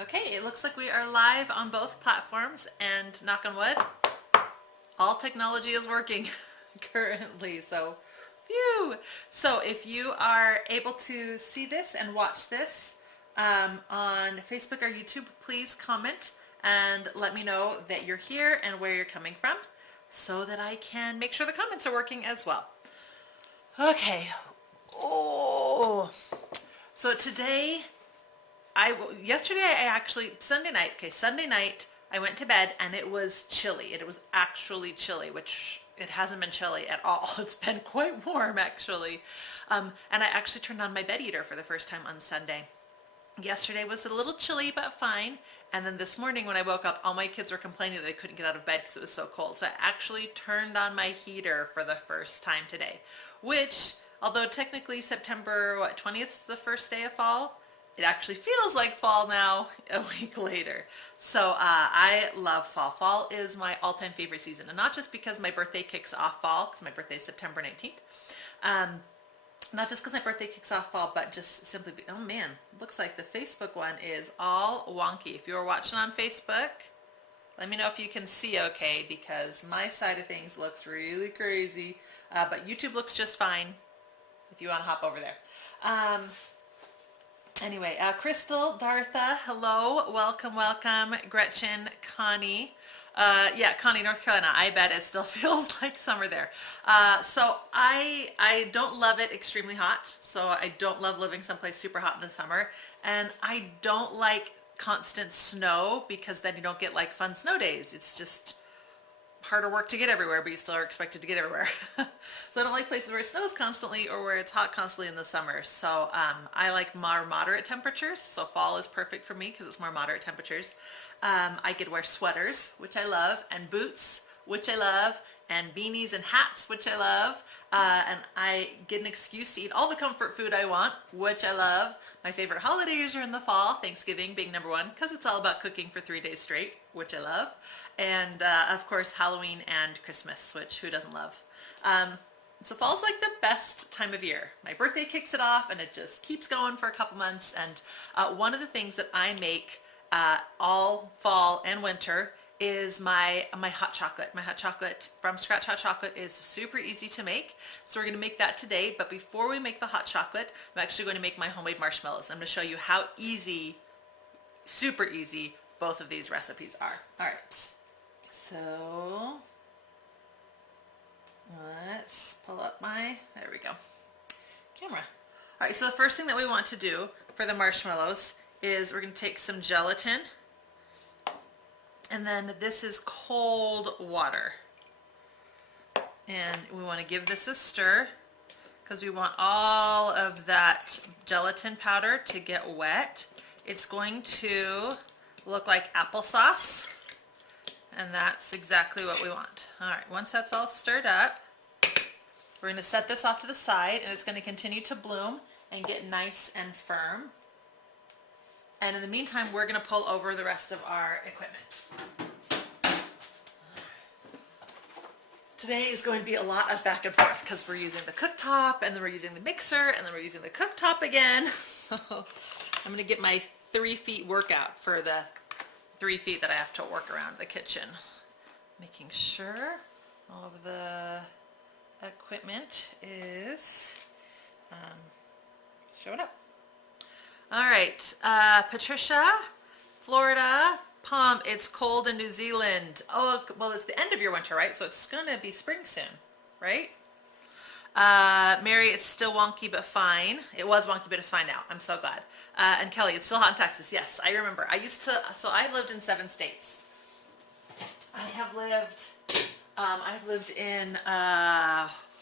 Okay, it looks like we are live on both platforms, and knock on wood, all technology is working currently, so phew. So if you are able to see this and watch this on Facebook or YouTube, please comment and let me know that you're here and where you're coming from so that I can make sure the comments are working as well. Okay. Oh, so today yesterday I actually, Sunday night I went to bed and it was chilly. It was actually chilly, which it hasn't been chilly at all. It's been quite warm actually. And I actually turned on my bed heater for the first time on Sunday. Yesterday was a little chilly, but fine. And then this morning when I woke up, all my kids were complaining that they couldn't get out of bed because it was so cold. So I actually turned on my heater for the first time today, which, although technically September, 20th is the first day of fall, it actually feels like fall now a week later. So I love fall. Fall is my all-time favorite season. And not just because my birthday kicks off fall, because my birthday is September 19th. Not just because my birthday kicks off fall, but just simply, oh man, looks like the Facebook one is all wonky. If you're watching on Facebook, let me know if you can see okay, because my side of things looks really crazy. But YouTube looks just fine if you want to hop over there. Anyway, Crystal, Dartha, hello, welcome, welcome. Gretchen, Connie. Yeah, Connie, North Carolina. I bet it still feels like summer there. So I don't love it extremely hot. So I don't love living someplace super hot in the summer. And I don't like constant snow because then you don't get like fun snow days. It's just harder work to get everywhere, but you still are expected to get everywhere. So I don't like places where it snows constantly or where it's hot constantly in the summer. So I like more moderate temperatures. So fall is perfect for me because it's more moderate temperatures. I could wear sweaters, which I love, and boots, which I love, and beanies and hats, which I love. And I get an excuse to eat all the comfort food I want, which I love. My favorite holidays are in the fall, Thanksgiving being number one, because it's all about cooking for 3 days straight, which I love. And of course, Halloween and Christmas, which who doesn't love? So fall's like the best time of year. My birthday kicks it off, and it just keeps going for a couple months. And one of the things that I make all fall and winter is my hot chocolate. My hot chocolate, from scratch hot chocolate, is super easy to make. So we're going to make that today. But before we make the hot chocolate, I'm actually going to make my homemade marshmallows. I'm going to show you how easy, super easy, both of these recipes are. All right. So let's pull up there we go, camera. All right, so the first thing that we want to do for the marshmallows is we're going to take some gelatin, and then this is cold water. And we want to give this a stir because we want all of that gelatin powder to get wet. It's going to look like applesauce. And that's exactly what we want. All right, once that's all stirred up, we're going to set this off to the side, and it's going to continue to bloom and get nice and firm. And in the meantime, we're going to pull over the rest of our equipment. Today is going to be a lot of back and forth because we're using the cooktop, and then we're using the mixer, and then we're using the cooktop again. So I'm going to get my 3 feet workout for the 3 feet that I have to work around the kitchen. Making sure all of the equipment is showing up. All right, Patricia, Florida, Palm, it's cold in New Zealand. Oh, well, it's the end of your winter, right? So it's gonna be spring soon, right? Mary, it's still wonky, but fine. It was wonky, but it's fine now. I'm so glad. And Kelly, it's still hot in Texas. Yes, I remember. So I've lived in 7 states. I've lived in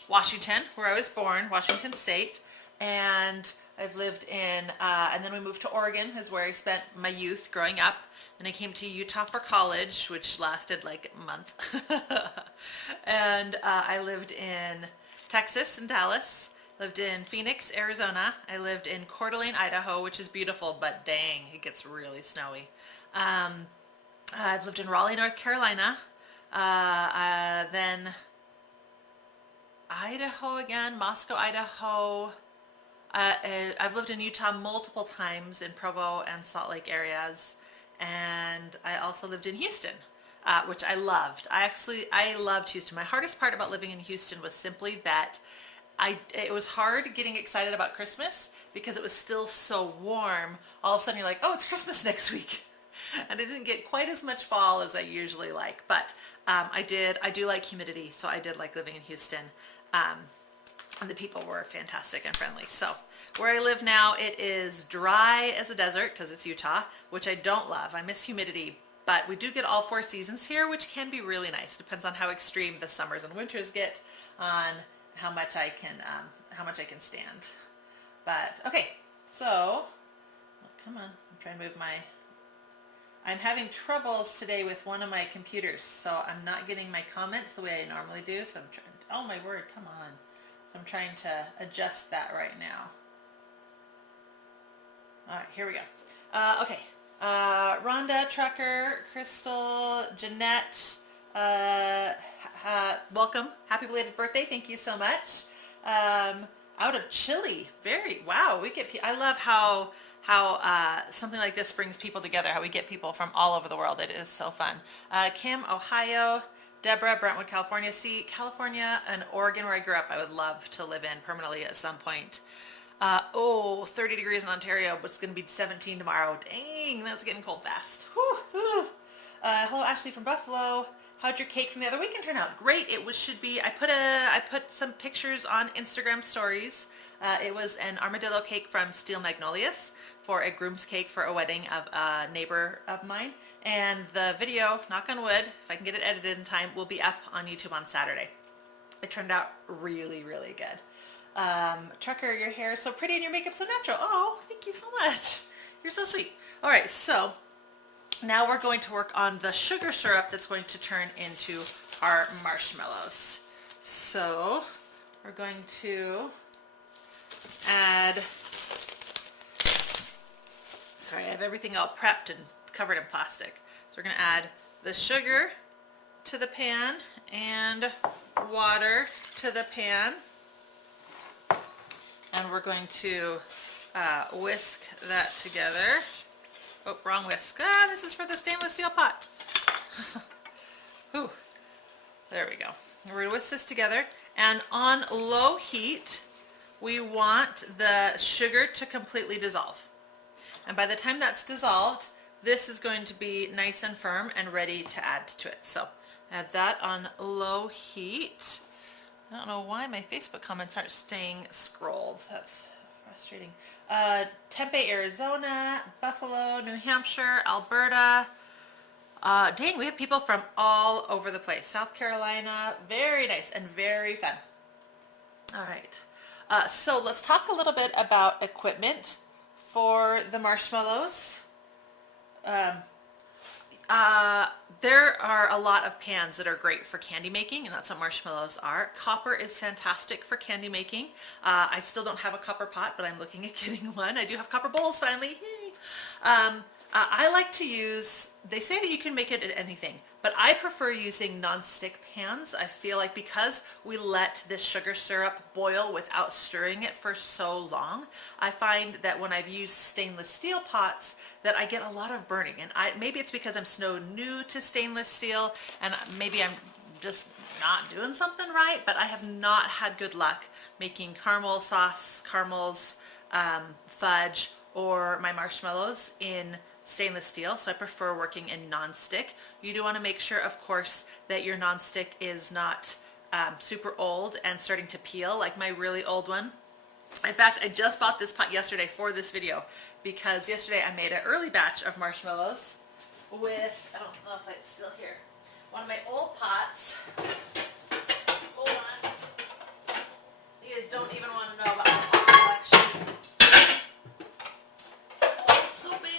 Washington, where I was born, Washington State. And I've lived in, and then we moved to Oregon, is where I spent my youth growing up. Then I came to Utah for college, which lasted like a month. And I lived in Texas and Dallas, lived in Phoenix, Arizona. I lived in Coeur d'Alene, Idaho, which is beautiful, but dang, it gets really snowy. I've lived in Raleigh, North Carolina, then Idaho again, Moscow, Idaho. I've lived in Utah multiple times in Provo and Salt Lake areas. and I also lived in Houston, which I loved. I loved Houston. My hardest part about living in Houston was simply that it was hard getting excited about Christmas because it was still so warm. All of a sudden you're like, oh, it's Christmas next week. And I didn't get quite as much fall as I usually like, but I do like humidity, so I did like living in Houston. And the people were fantastic and friendly. So where I live now, it is dry as a desert because it's Utah, which I don't love. I miss humidity, but we do get all 4 seasons here, which can be really nice. Depends on how extreme the summers and winters get, on how much I can stand. But okay, so come on, I'm trying to move I'm having troubles today with one of my computers, so I'm not getting my comments the way I normally do. So I'm trying. Oh my word, come on. So I'm trying to adjust that right now. All right, here we go. Okay, Rhonda, Trucker, Crystal, Jeanette, welcome. Happy belated birthday. Thank you so much. Out of Chile. Wow, I love how something like this brings people together, how we get people from all over the world. It is so fun. Kim, Ohio. Deborah, Brentwood, California. See, California and Oregon, where I grew up, I would love to live in permanently at some point. 30 degrees in Ontario, but it's going to be 17 tomorrow. Dang, that's getting cold fast. Whew, whew. Hello, Ashley from Buffalo. How'd your cake from the other weekend turn out? Great. Should be. I put some pictures on Instagram stories. It was an armadillo cake from Steel Magnolias for a groom's cake for a wedding of a neighbor of mine. And the video, knock on wood, if I can get it edited in time, will be up on YouTube on Saturday. It turned out really, really good. Trucker, your hair is so pretty and your makeup so natural. Oh, thank you so much. You're so sweet. All right, so now we're going to work on the sugar syrup that's going to turn into our marshmallows. So we're going to add, sorry, I have everything all prepped and covered in plastic. So we're going to add the sugar to the pan and water to the pan. And we're going to whisk that together. Oh, wrong whisk. This is for the stainless steel pot. Ooh, there we go. We're going to whisk this together. And on low heat, we want the sugar to completely dissolve. And by the time that's dissolved, this is going to be nice and firm and ready to add to it. So add that on low heat. I don't know why my Facebook comments aren't staying scrolled. That's frustrating. Tempe, Arizona, Buffalo, New Hampshire, Alberta. Dang, we have people from all over the place. South Carolina, very nice and very fun. All right. So let's talk a little bit about equipment for the marshmallows. There are a lot of pans that are great for candy making, and that's what marshmallows are. Copper is fantastic for candy making. I still don't have a copper pot, but I'm looking at getting one. I do have copper bowls finally. Yay. I like to use, they say that you can make it at anything, but I prefer using non-stick pans. I feel like because we let this sugar syrup boil without stirring it for so long, I find that when I've used stainless steel pots that I get a lot of burning. And maybe it's because I'm so new to stainless steel and maybe I'm just not doing something right, but I have not had good luck making caramel sauce, caramels, fudge, or my marshmallows in stainless steel, so I prefer working in non-stick. You do want to make sure, of course, that your non-stick is not super old and starting to peel like my really old one. In fact, I just bought this pot yesterday for this video because yesterday I made an early batch of marshmallows with, I don't know if it's still here, one of my old pots. Hold on. You guys don't even want to know about my pot collection. So big.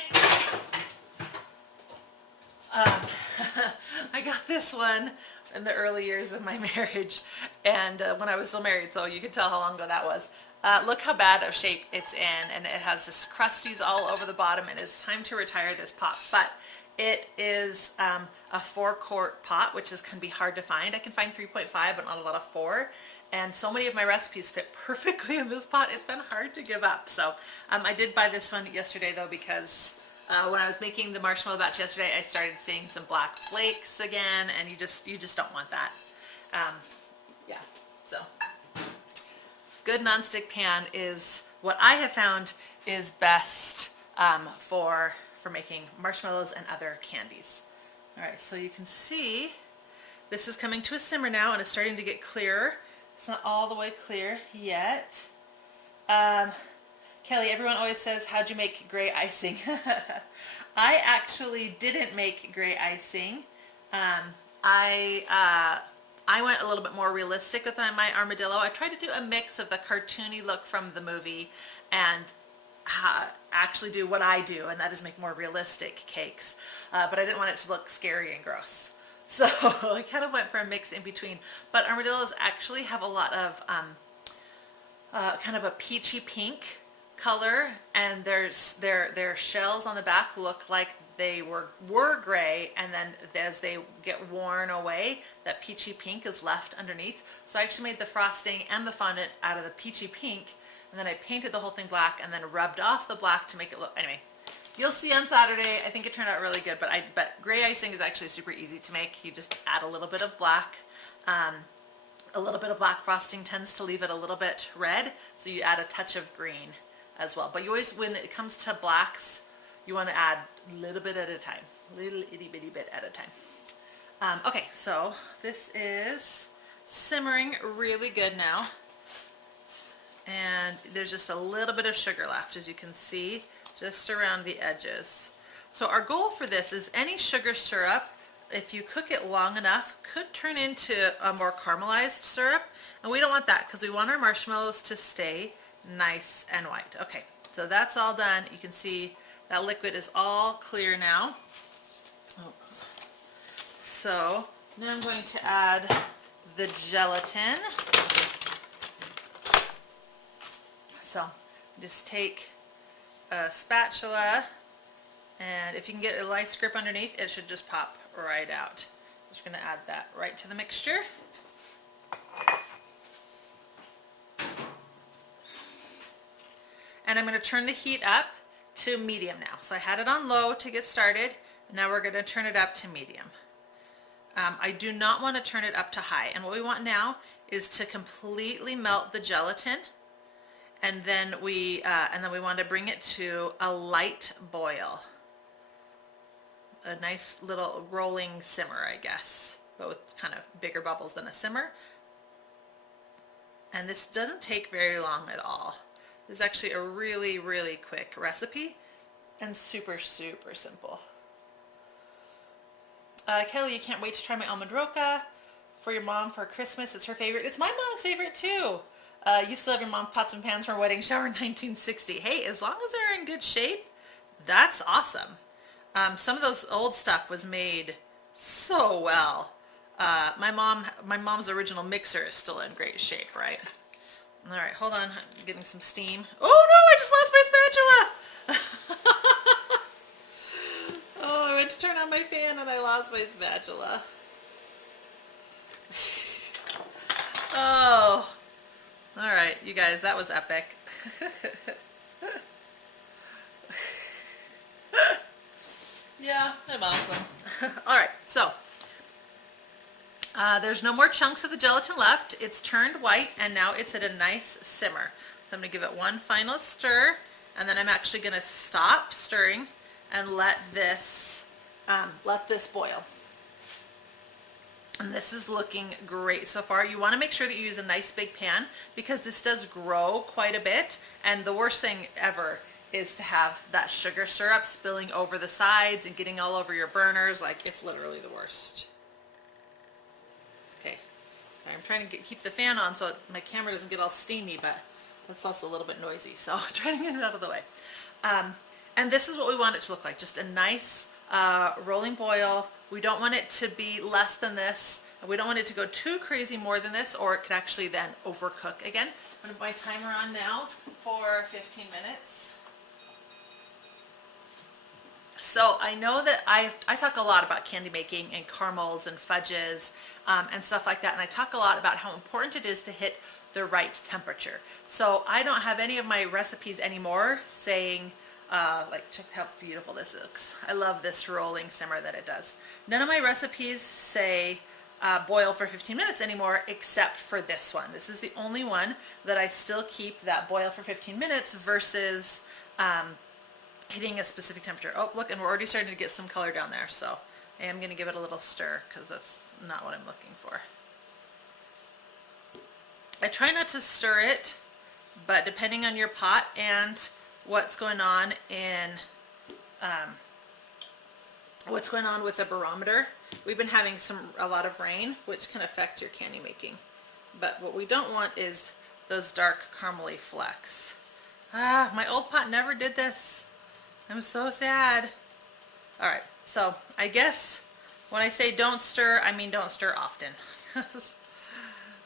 I got this one in the early years of my marriage and when I was still married, so you can tell how long ago that was. Look how bad of shape it's in, and it has this crusties all over the bottom, and it's time to retire this pot. But it is a 4-quart pot, which can be hard to find. I can find 3.5, but not a lot of 4. And so many of my recipes fit perfectly in this pot. It's been hard to give up. So I did buy this one yesterday though because When I was making the marshmallow batch yesterday, I started seeing some black flakes again, and you just don't want that. Yeah, so good nonstick pan is what I have found is best for making marshmallows and other candies. All right, so you can see this is coming to a simmer now, and it's starting to get clearer. It's not all the way clear yet. Kelly, everyone always says, how'd you make gray icing? I actually didn't make gray icing. I went a little bit more realistic with my armadillo. I tried to do a mix of the cartoony look from the movie and actually do what I do, and that is make more realistic cakes. But I didn't want it to look scary and gross. So I kind of went for a mix in between. But armadillos actually have a lot of kind of a peachy pink color, and their shells on the back look like they were gray, and then as they get worn away, that peachy pink is left underneath. So I actually made the frosting and the fondant out of the peachy pink, and then I painted the whole thing black and then rubbed off the black to make it look, anyway, you'll see on Saturday. I think it turned out really good, but gray icing is actually super easy to make. You just add a little bit of black. A little bit of black frosting tends to leave it a little bit red, so you add a touch of green as well. But you always, when it comes to blacks, you want to add a little bit at a time, little itty bitty bit at a time. Okay, so this is simmering really good now, and there's just a little bit of sugar left, as you can see, just around the edges. So our goal for this is any sugar syrup, if you cook it long enough, could turn into a more caramelized syrup, and we don't want that because we want our marshmallows to stay nice and white. Okay, so that's all done. You can see that liquid is all clear now. Oops. So now I'm going to add the gelatin. So just take a spatula, and if you can get a nice grip underneath, it should just pop right out. I'm just going to add that right to the mixture. And I'm going to turn the heat up to medium now. So I had it on low to get started. Now we're going to turn it up to medium. I do not want to turn it up to high. And what we want now is to completely melt the gelatin, and then we want to bring it to a light boil. A nice little rolling simmer, I guess, but with kind of bigger bubbles than a simmer. And this doesn't take very long at all. This is actually a really, really quick recipe and super, super simple. Kelly, you can't wait to try my almond roca for your mom for Christmas. It's her favorite. It's my mom's favorite too. You still have your mom's pots and pans from a wedding shower in 1960. Hey, as long as they're in good shape, that's awesome. Some of those old stuff was made so well. My mom's original mixer is still in great shape, right? All right, hold on, I'm getting some steam. Oh no, I just lost my spatula! Oh, I went to turn on my fan and I lost my spatula. Oh, all right, you guys, that was epic. Yeah, I'm awesome. All right, so there's no more chunks of the gelatin left. It's turned white, and now it's at a nice simmer. So I'm going to give it one final stir, and then I'm actually going to stop stirring and let this boil. And this is looking great so far. You want to make sure that you use a nice big pan because this does grow quite a bit, and the worst thing ever is to have that sugar syrup spilling over the sides and getting all over your burners. Like, it's literally the worst. Okay, I'm trying to keep the fan on so my camera doesn't get all steamy, but it's also a little bit noisy, so I'm trying to get it out of the way. And this is what we want it to look like, just a nice rolling boil. We don't want it to be less than this. We don't want it to go too crazy more than this, or it could actually then overcook again. I'm going to put my timer on now for 15 minutes. So I know that I talk a lot about candy making and caramels and fudges and stuff like that, and I talk a lot about how important it is to hit the right temperature. So I don't have any of my recipes anymore saying Like, check how beautiful this looks. I love this rolling simmer that it does. None of my recipes say boil for 15 minutes anymore, except for this one. This is the only one that I still keep that boil for 15 minutes versus hitting a specific temperature. Oh, look, and we're already starting to get some color down there, so I am going to give it a little stir because that's not what I'm looking for. I try not to stir it, but depending on your pot and what's going on in what's going on with the barometer, we've been having a lot of rain, which can affect your candy making. But what we don't want is those dark caramely flecks. Ah, my old pot never did this. I'm so sad. All right, so I guess when I say don't stir, I mean don't stir often.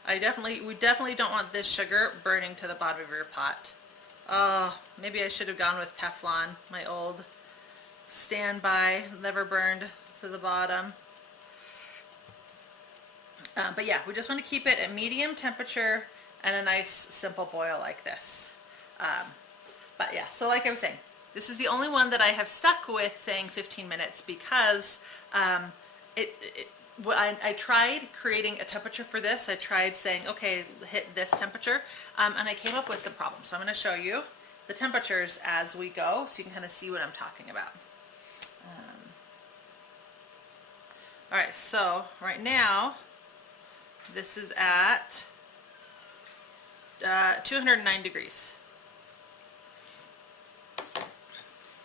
we definitely don't want this sugar burning to the bottom of your pot. Oh, maybe I should have gone with Teflon, my old standby, never burned to the bottom. But yeah, we just want to keep it at medium temperature and a nice simple boil like this. But yeah, so like I was saying, this is the only one that I have stuck with saying 15 minutes because I tried creating a temperature for this. I tried saying, okay, hit this temperature, and I came up with some problems. So I'm going to show you the temperatures as we go so you can kind of see what I'm talking about. All right, so right now, this is at 209 degrees.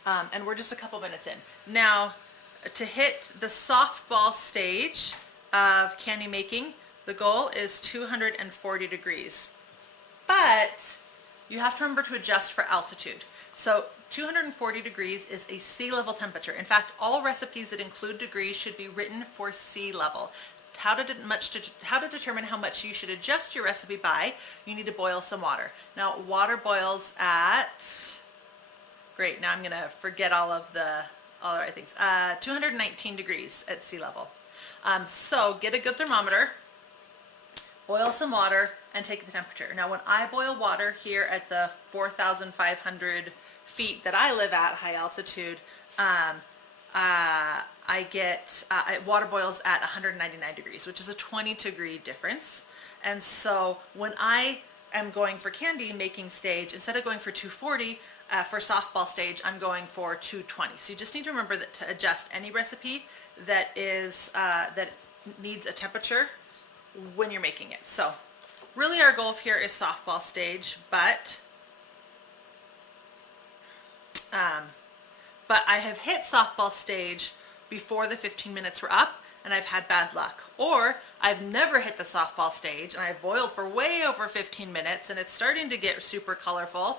And we're just a couple minutes in. Now, to hit the softball stage of candy making, the goal is 240 degrees. But you have to remember to adjust for altitude. So 240 degrees is a sea level temperature. In fact, all recipes that include degrees should be written for sea level. How to determine how much you should adjust your recipe by, you need to boil some water. Now, water boils at, great, now I'm going to forget all the right things, 219 degrees at sea level. So get a good thermometer, boil some water, and take the temperature. Now, when I boil water here at the 4,500 feet that I live at, high altitude, I get, water boils at 199 degrees, which is a 20 degree difference. And so when I am going for candy making stage, instead of going for 240, for softball stage, I'm going for 220. So you just need to remember that to adjust any recipe that is, that needs a temperature when you're making it. So really our goal here is softball stage, but I have hit softball stage before the 15 minutes were up and I've had bad luck. Or I've never hit the softball stage and I've boiled for way over 15 minutes and it's starting to get super colorful,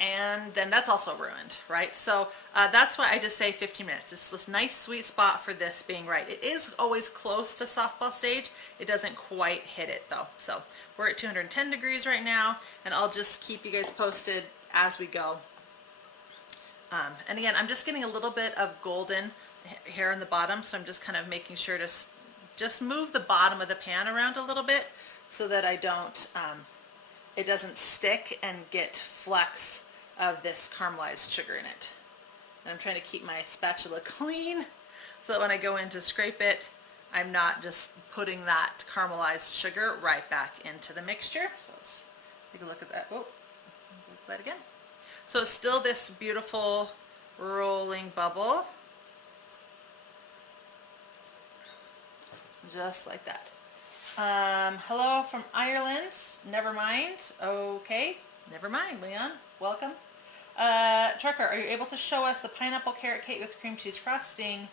and then that's also ruined, right? So that's why I just say 15 minutes. It's this nice sweet spot for this being right. It is always close to softball stage. It doesn't quite hit it though. So we're at 210 degrees right now, and I'll just keep you guys posted as we go. And again, I'm just getting a little bit of golden here in the bottom, so I'm just kind of making sure to just move the bottom of the pan around a little bit so that I don't, it doesn't stick and get flecks of this caramelized sugar in it. And I'm trying to keep my spatula clean so that when I go in to scrape it, I'm not just putting that caramelized sugar right back into the mixture. So let's take a look at that. Oh, look at that again. So it's still this beautiful rolling bubble. Just like that. Hello from Ireland. Never mind. Okay. Never mind, Leon. Welcome. Trucker, are you able to show us the pineapple carrot cake with cream cheese frosting?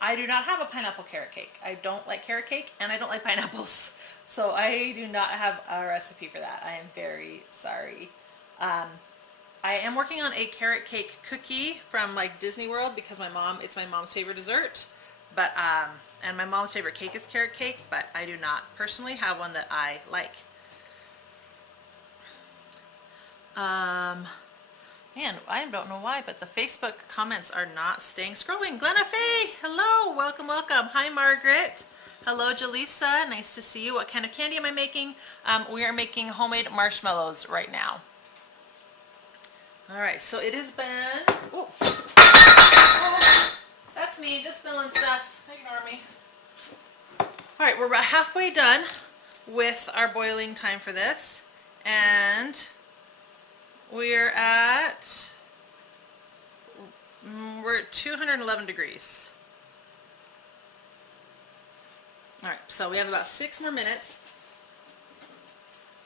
I do not have a pineapple carrot cake. I don't like carrot cake and I don't like pineapples. So I do not have a recipe for that. I am very sorry. I am working on a carrot cake cookie from like Disney World because it's my mom's favorite dessert. But, and my mom's favorite cake is carrot cake, but I do not personally have one that I like. Man, I don't know why, but the Facebook comments are not staying scrolling. Glenna Faye, hello, welcome, welcome. Hi, Margaret. Hello, Jaleesa, nice to see you. What kind of candy am I making? We are making homemade marshmallows right now. All right, so it has been, oh, that's me, just spilling stuff, ignore me. All right, we're about halfway done with our boiling time for this, and we're at 211 degrees. All right, so we have about 6 more minutes.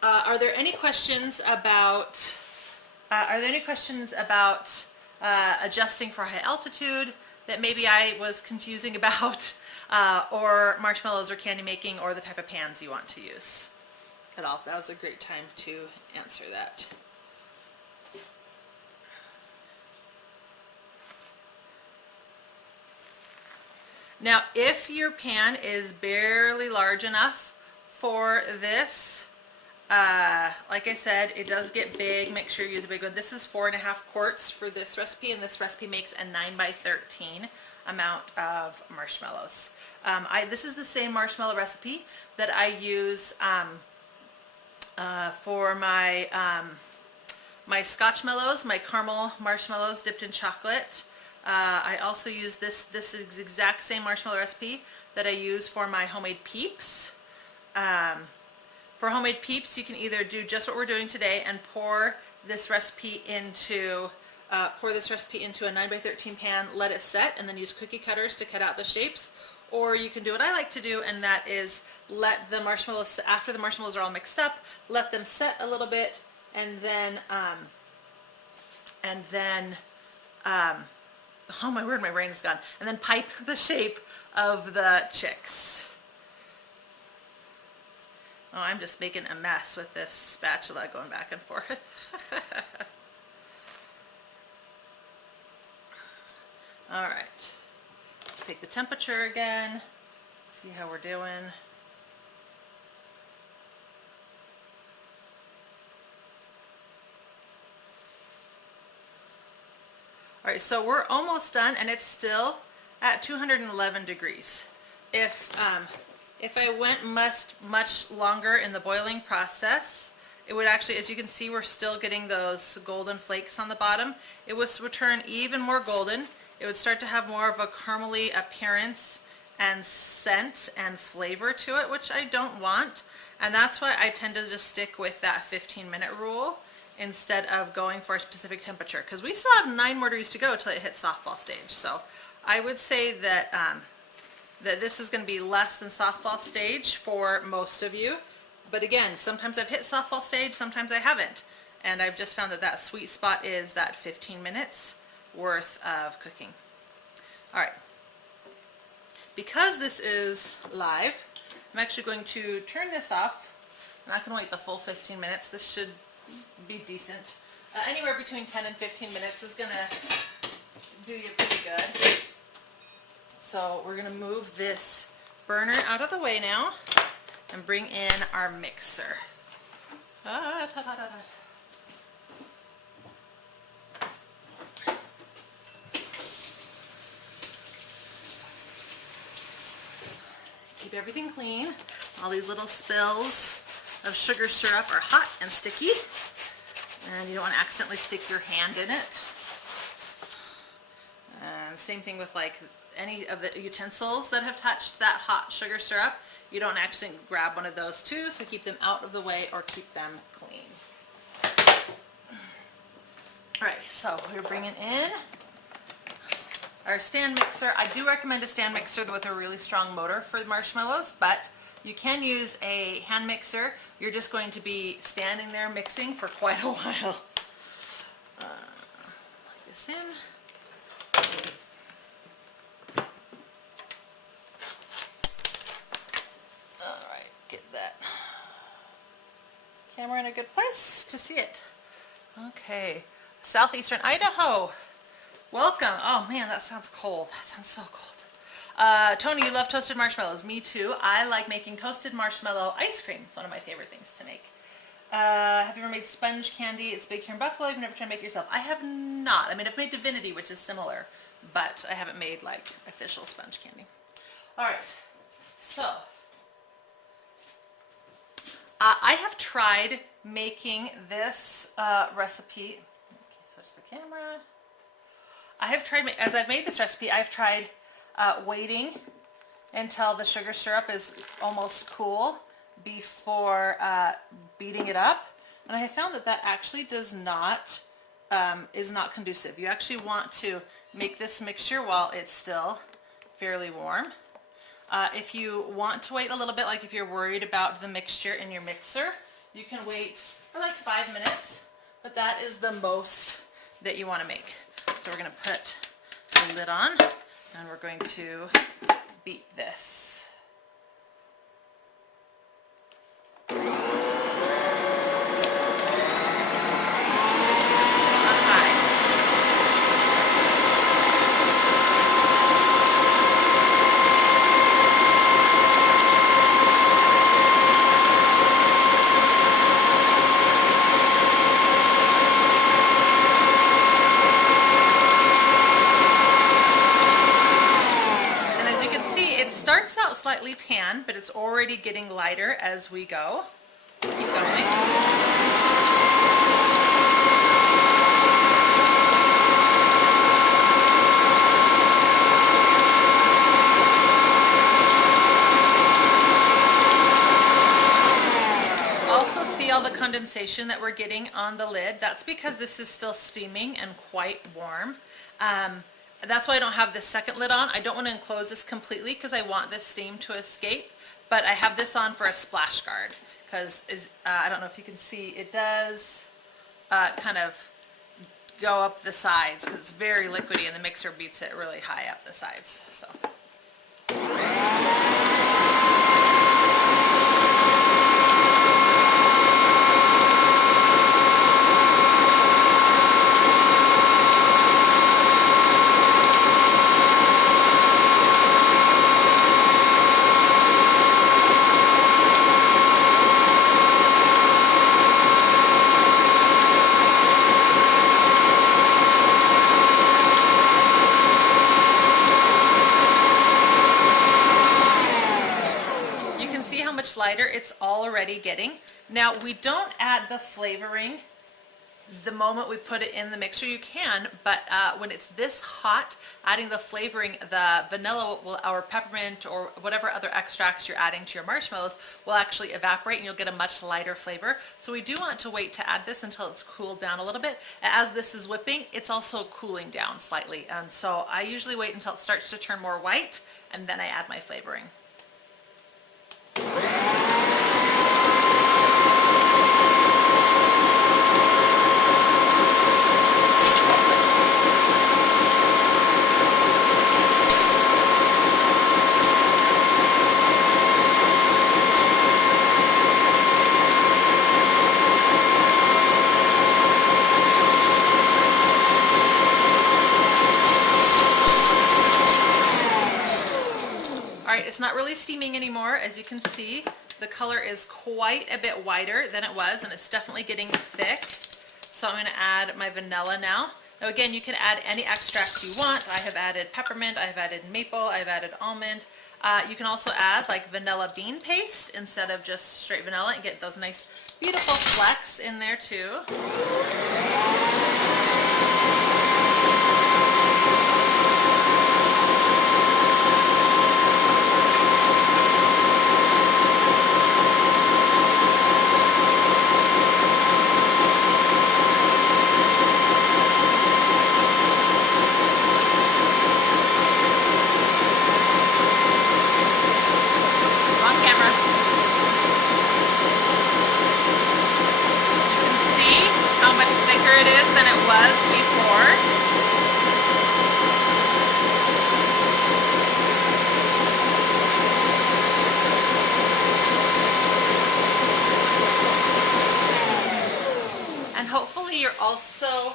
Are there any questions about adjusting for high altitude that maybe I was confusing about, or marshmallows or candy making, or the type of pans you want to use at all? That was a great time to answer that. Now, if your pan is barely large enough for this, like I said, it does get big. Make sure you use a big one. This is 4.5 quarts for this recipe, and this recipe makes a 9 by 13 amount of marshmallows. This is the same marshmallow recipe that I use for my my Scotchmallows, my caramel marshmallows dipped in chocolate. I also use this is the exact same marshmallow recipe that I use for my homemade peeps. For homemade peeps, you can either do just what we're doing today and pour this recipe into a 9 by 13 pan, let it set, and then use cookie cutters to cut out the shapes. Or you can do what I like to do, and that is let the marshmallows, after the marshmallows are all mixed up, let them set a little bit, and then oh my word, my brain is gone. And then pipe the shape of the chicks. Oh, I'm just making a mess with this spatula going back and forth. All right, let's take the temperature again, see how we're doing. All right, so we're almost done, and it's still at 211 degrees. If I went much longer in the boiling process, it would actually, as you can see, we're still getting those golden flakes on the bottom. It would turn even more golden. It would start to have more of a caramely appearance and scent and flavor to it, which I don't want. And that's why I tend to just stick with that 15-minute rule instead of going for a specific temperature, because we still have 9 more degrees to go till it hits softball stage. So I would say that that this is going to be less than softball stage for most of you. But again, sometimes I've hit softball stage, sometimes I haven't. And I've just found that that sweet spot is that 15 minutes worth of cooking. All right. Because this is live, I'm actually going to turn this off. I'm not going to wait the full 15 minutes. This should be decent. Anywhere between 10 and 15 minutes is going to do you pretty good. So we're going to move this burner out of the way now and bring in our mixer. Keep everything clean. All these little spills of sugar syrup are hot and sticky, and you don't want to accidentally stick your hand in it. And same thing with like any of the utensils that have touched that hot sugar syrup. You don't actually grab one of those too, so keep them out of the way or keep them clean. All right, so we're bringing in our stand mixer. I do recommend a stand mixer with a really strong motor for the marshmallows, but you can use a hand mixer. You're just going to be standing there mixing for quite a while. Plug this in. All right, get that camera in a good place to see it. Okay, southeastern Idaho. Welcome. Oh man, that sounds cold. That sounds so cold. Tony, you love toasted marshmallows. Me too. I like making toasted marshmallow ice cream. It's one of my favorite things to make. Have you ever made sponge candy? It's big here in Buffalo. You've never tried to make it yourself. I have not. I mean, I've made Divinity, which is similar, but I haven't made like official sponge candy. All right. So, I have tried making this recipe. Okay, so touch the camera. I have tried, as I've made this recipe, I've tried waiting until the sugar syrup is almost cool before beating it up. And I have found that that actually does not, is not conducive. You actually want to make this mixture while it's still fairly warm. If you want to wait a little bit, like if you're worried about the mixture in your mixer, you can wait for like 5 minutes, but that is the most that you want to make. So we're going to put the lid on and we're going to beat this. Slightly tan, but it's already getting lighter as we go. Keep going. Also see all the condensation that we're getting on the lid. That's because this is still steaming and quite warm. That's why I don't have this second lid on. I don't want to enclose this completely because I want this steam to escape, but I have this on for a splash guard because I don't know if you can see, it does kind of go up the sides because it's very liquidy and the mixer beats it really high up the sides. So. Lighter it's already getting. Now we don't add the flavoring the moment we put it in the mixer. You can, but when it's this hot, adding the flavoring, the vanilla or peppermint or whatever other extracts you're adding to your marshmallows will actually evaporate and you'll get a much lighter flavor. So we do want to wait to add this until it's cooled down a little bit. As this is whipping, it's also cooling down slightly. So I usually wait until it starts to turn more white and then I add my flavoring. It's not really steaming anymore. As you can see, the color is quite a bit whiter than it was, and it's definitely getting thick. So I'm going to add my vanilla now. Now again, you can add any extracts you want. I have added peppermint, I have added maple, I've added almond. You can also add like vanilla bean paste instead of just straight vanilla and get those nice beautiful flecks in there too. Than it was before. And hopefully you're also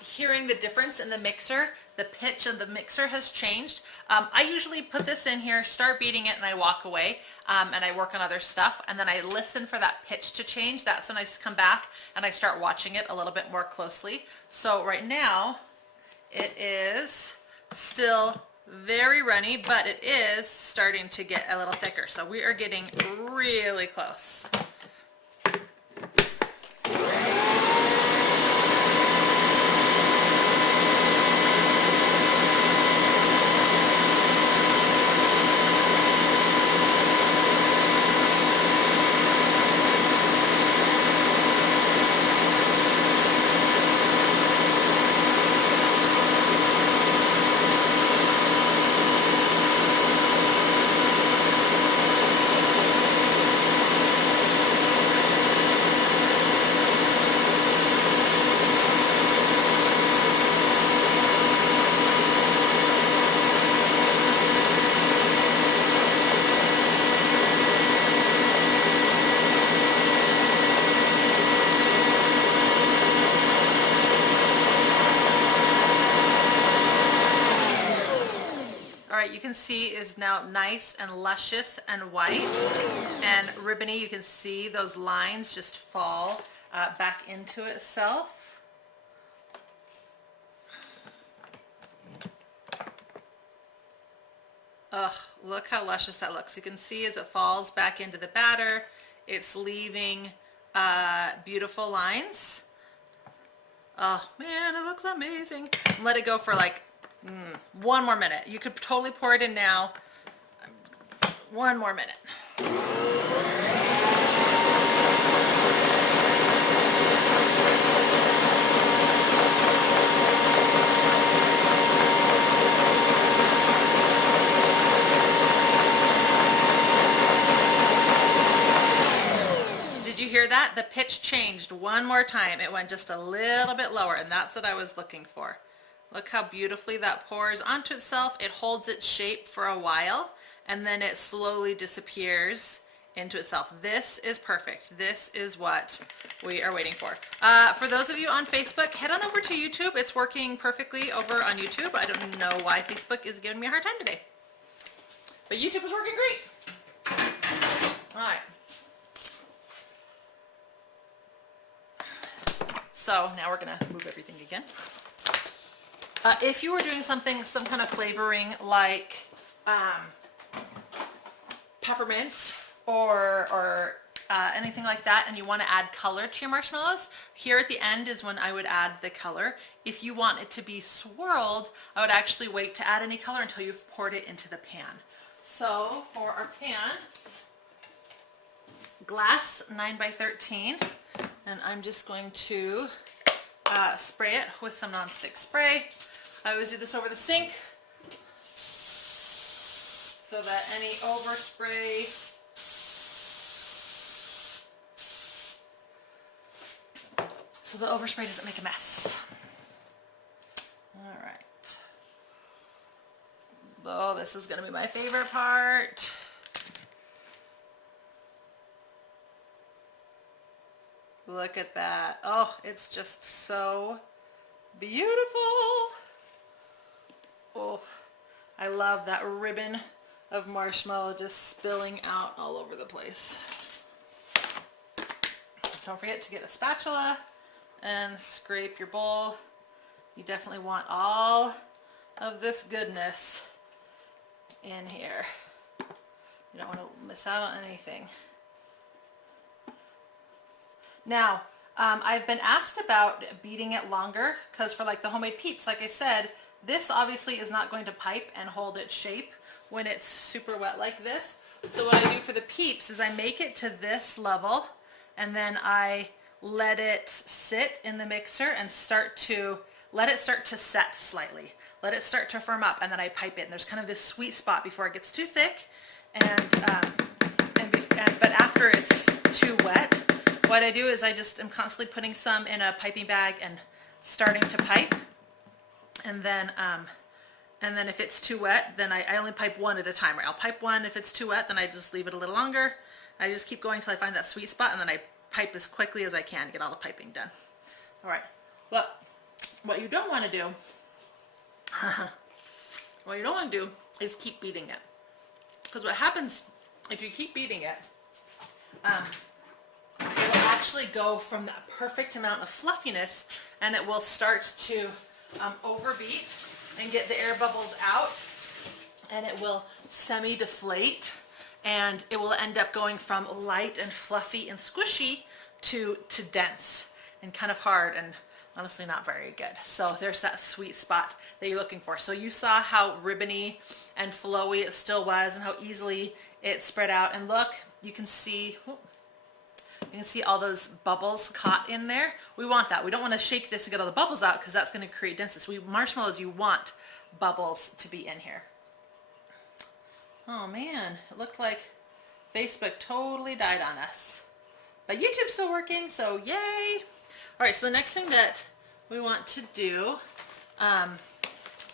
hearing the difference in the mixer. The pitch of the mixer has changed. I usually put this in here, start beating it, and I walk away and I work on other stuff, and then I listen for that pitch to change. That's when I come back and I start watching it a little bit more closely. So right now it is still very runny, but it is starting to get a little thicker. So we are getting really close. right, you can see is now nice and luscious and white and ribbony. You can see those lines just fall back into itself. Ugh, look how luscious that looks. You can see as it falls back into the batter, it's leaving beautiful lines. Oh man, it looks amazing. Let it go for like 1 more minute. You could totally pour it in now. 1 more minute. Did you hear that? The pitch changed 1 more time. It went just a little bit lower, and that's what I was looking for. Look how beautifully that pours onto itself. It holds its shape for a while, and then it slowly disappears into itself. This is perfect. This is what we are waiting for. For those of you on Facebook, head on over to YouTube. It's working perfectly over on YouTube. I don't know why Facebook is giving me a hard time today, but YouTube is working great. All right. So now we're gonna move everything again. If you were doing some kind of flavoring like peppermint or anything like that, and you want to add color to your marshmallows, here at the end is when I would add the color. If you want it to be swirled, I would actually wait to add any color until you've poured it into the pan. So for our pan, glass 9x13, and I'm just going to spray it with some nonstick spray. I always do this over the sink so that any overspray doesn't make a mess. All right. Oh, this is going to be my favorite part. Look at that. Oh, it's just so beautiful. Oh, I love that ribbon of marshmallow just spilling out all over the place. Don't forget to get a spatula and scrape your bowl. You definitely want all of this goodness in here. You don't want to miss out on anything. Now, I've been asked about beating it longer because for like the homemade peeps, like I said, this obviously is not going to pipe and hold its shape when it's super wet like this. So what I do for the peeps is I make it to this level, and then I let it sit in the mixer and let it start to set slightly. Let it start to firm up, and then I pipe it. And there's kind of this sweet spot before it gets too thick, but after it's too wet, what I do is I just am constantly putting some in a piping bag and starting to pipe. And then if it's too wet, then I only pipe one at a time. Right? I'll pipe one. If it's too wet, then I just leave it a little longer. I just keep going until I find that sweet spot, and then I pipe as quickly as I can to get all the piping done. All right. Well, what you don't want to do, is keep beating it. Because what happens if you keep beating it, it will actually go from that perfect amount of fluffiness, and it will start to overbeat and get the air bubbles out, and it will semi-deflate, and it will end up going from light and fluffy and squishy to dense and kind of hard and honestly not very good. So there's that sweet spot that you're looking for. So you saw how ribbony and flowy it still was and how easily it spread out. And look, you can see all those bubbles caught in there. We want that. We don't want to shake this to get all the bubbles out because that's going to create denseness. Marshmallows, you want bubbles to be in here. Oh man, it looked like Facebook totally died on us. But YouTube's still working, so yay! All right, so the next thing that we want to do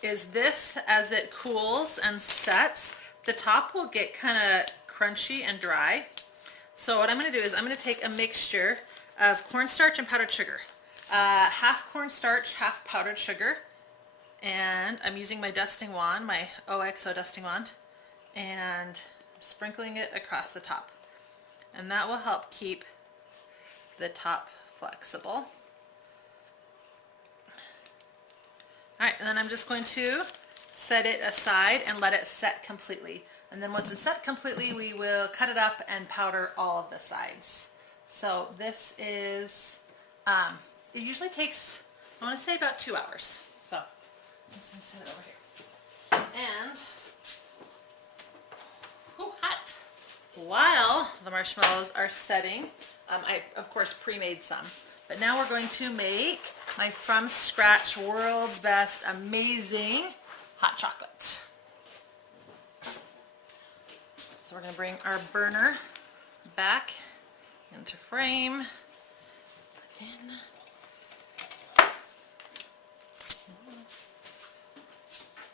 is this, as it cools and sets, the top will get kind of crunchy and dry. So what I'm going to do is I'm going to take a mixture of cornstarch and powdered sugar. Half cornstarch, half powdered sugar. And I'm using my dusting wand, my OXO dusting wand, and sprinkling it across the top. And that will help keep the top flexible. Alright, and then I'm just going to set it aside and let it set completely. And then once it's set completely, we will cut it up and powder all of the sides. So this is, it usually takes, I want to say about 2 hours. So let's just set it over here. And, hot. While the marshmallows are setting, I of course pre-made some. But now we're going to make my from scratch, world's best, amazing hot chocolate. So we're going to bring our burner back into frame. Put in.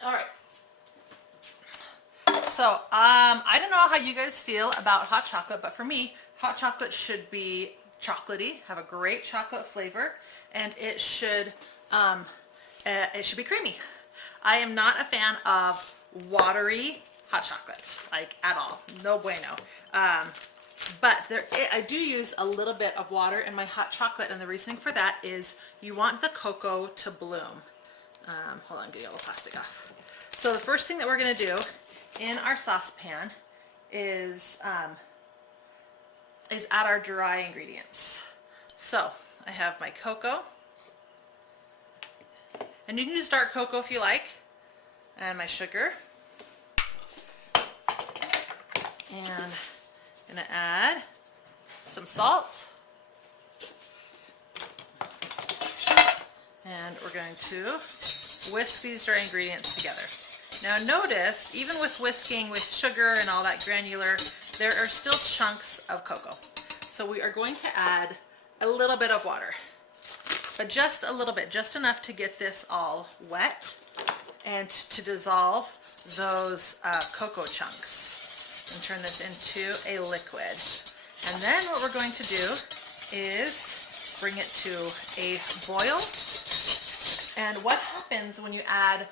All right. So I don't know how you guys feel about hot chocolate, but for me, hot chocolate should be chocolatey, have a great chocolate flavor, and it should be creamy. I am not a fan of watery hot chocolate, like at all. No bueno. But I do use a little bit of water in my hot chocolate, and the reasoning for that is you want the cocoa to bloom. Hold on, get the yellow plastic off. So the first thing that we're going to do in our saucepan is add our dry ingredients. So I have my cocoa, and you can use dark cocoa if you like, and my sugar, and I'm going to add some salt, and we're going to whisk these dry ingredients together. Now notice, even with whisking with sugar and all that granular, there are still chunks of cocoa. So we are going to add a little bit of water, but just a little bit, just enough to get this all wet and to dissolve those cocoa chunks and turn this into a liquid. And then what we're going to do is bring it to a boil. And what happens when you add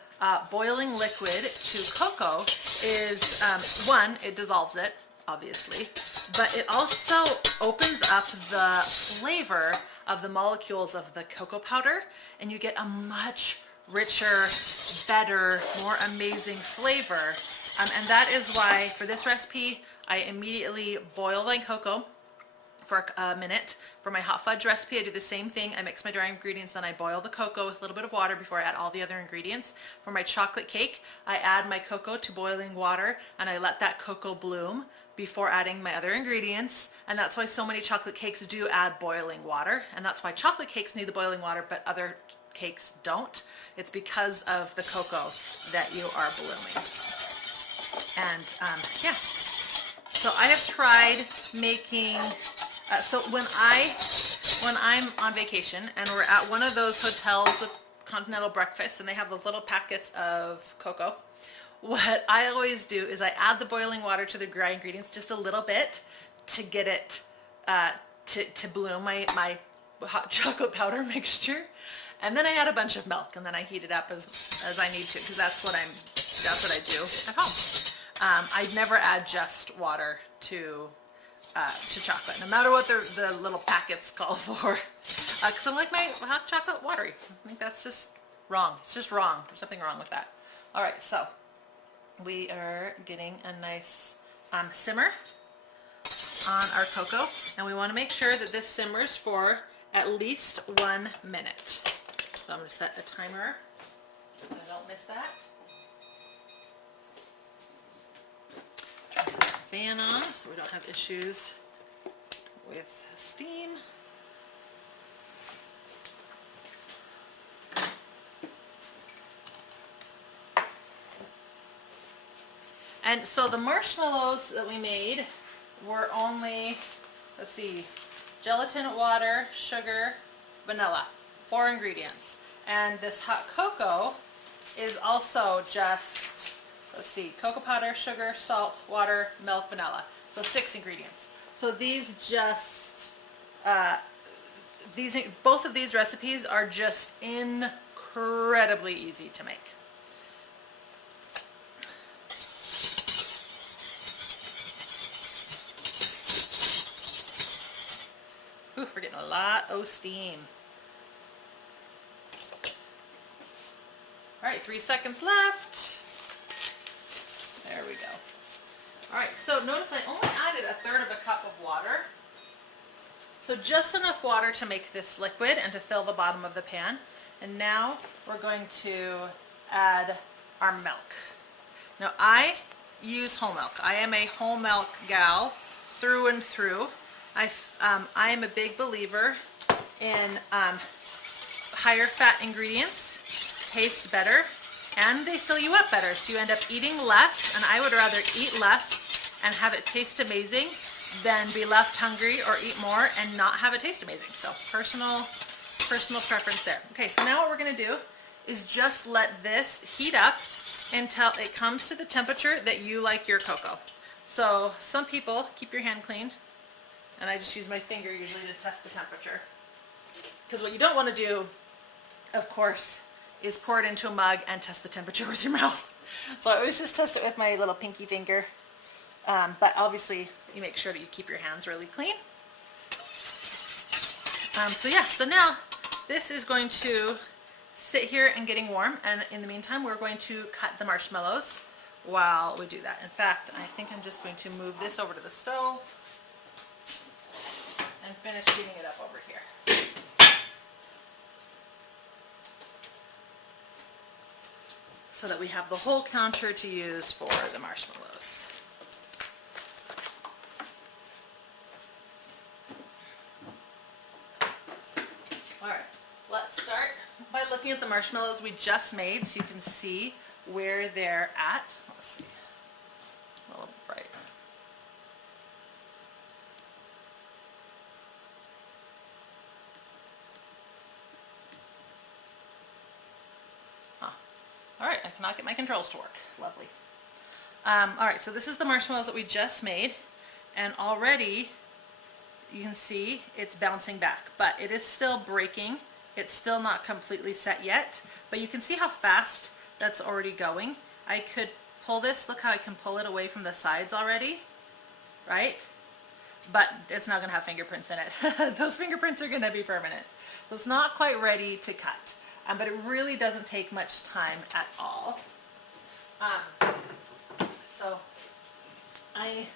boiling liquid to cocoa is, one, it dissolves it, obviously, but it also opens up the flavor of the molecules of the cocoa powder, and you get a much richer, better, more amazing flavor. And that is why for this recipe, I immediately boil my cocoa for a minute. For my hot fudge recipe, I do the same thing. I mix my dry ingredients, then I boil the cocoa with a little bit of water before I add all the other ingredients. For my chocolate cake, I add my cocoa to boiling water, and I let that cocoa bloom before adding my other ingredients. And that's why so many chocolate cakes do add boiling water, and that's why chocolate cakes need the boiling water, but other cakes don't. It's because of the cocoa that you are blooming. And yeah, so I have tried making, so when I'm on vacation and we're at one of those hotels with continental breakfast and they have those little packets of cocoa, what I always do is I add the boiling water to the dry ingredients just a little bit to get it to bloom my hot chocolate powder mixture, and then I add a bunch of milk, and then I heat it up as I need to, because that's what I do at home. I never add just water to chocolate, no matter what the little packets call for, because I like my hot chocolate watery. I think that's just wrong. It's just wrong. There's something wrong with that. All right, so we are getting a nice simmer on our cocoa, and we want to make sure that this simmers for at least 1 minute. So I'm going to set a timer so I don't miss that. Turn the fan on so we don't have issues with steam. And so the marshmallows that we made were only, let's see, gelatin, water, sugar, vanilla, 4 ingredients. And this hot cocoa is also just, let's see, cocoa powder, sugar, salt, water, milk, vanilla. So 6 ingredients. So these just, both of these recipes are just incredibly easy to make. Ooh, we're getting a lot of steam. All right, 3 seconds left. There we go. All right, so notice I only added 1/3 of a cup of water. So just enough water to make this liquid and to fill the bottom of the pan. And now we're going to add our milk. Now I use whole milk. I am a whole milk gal through and through. I am a big believer in higher fat ingredients, taste better, and they fill you up better. So you end up eating less, and I would rather eat less and have it taste amazing than be left hungry or eat more and not have it taste amazing. So personal preference there. Okay, so now what we're gonna do is just let this heat up until it comes to the temperature that you like your cocoa. So some people, keep your hand clean, and I just use my finger usually to test the temperature. Because what you don't want to do, of course, is pour it into a mug and test the temperature with your mouth. So I always just test it with my little pinky finger. But obviously you make sure that you keep your hands really clean. So now this is going to sit here and getting warm, and in the meantime we're going to cut the marshmallows while we do that. In fact, I think I'm just going to move this over to the stove and finish heating it up over here. So that we have the whole counter to use for the marshmallows. Alright, let's start by looking at the marshmallows we just made so you can see where they're at. Let's see, a little bright. Alright, I cannot get my controls to work. Lovely. Alright, so this is the marshmallows that we just made, and already you can see it's bouncing back, but it is still breaking. It's still not completely set yet, but you can see how fast that's already going. I could pull this, look how I can pull it away from the sides already, right? But it's not going to have fingerprints in it. Those fingerprints are going to be permanent. So it's not quite ready to cut. But it really doesn't take much time at all. So I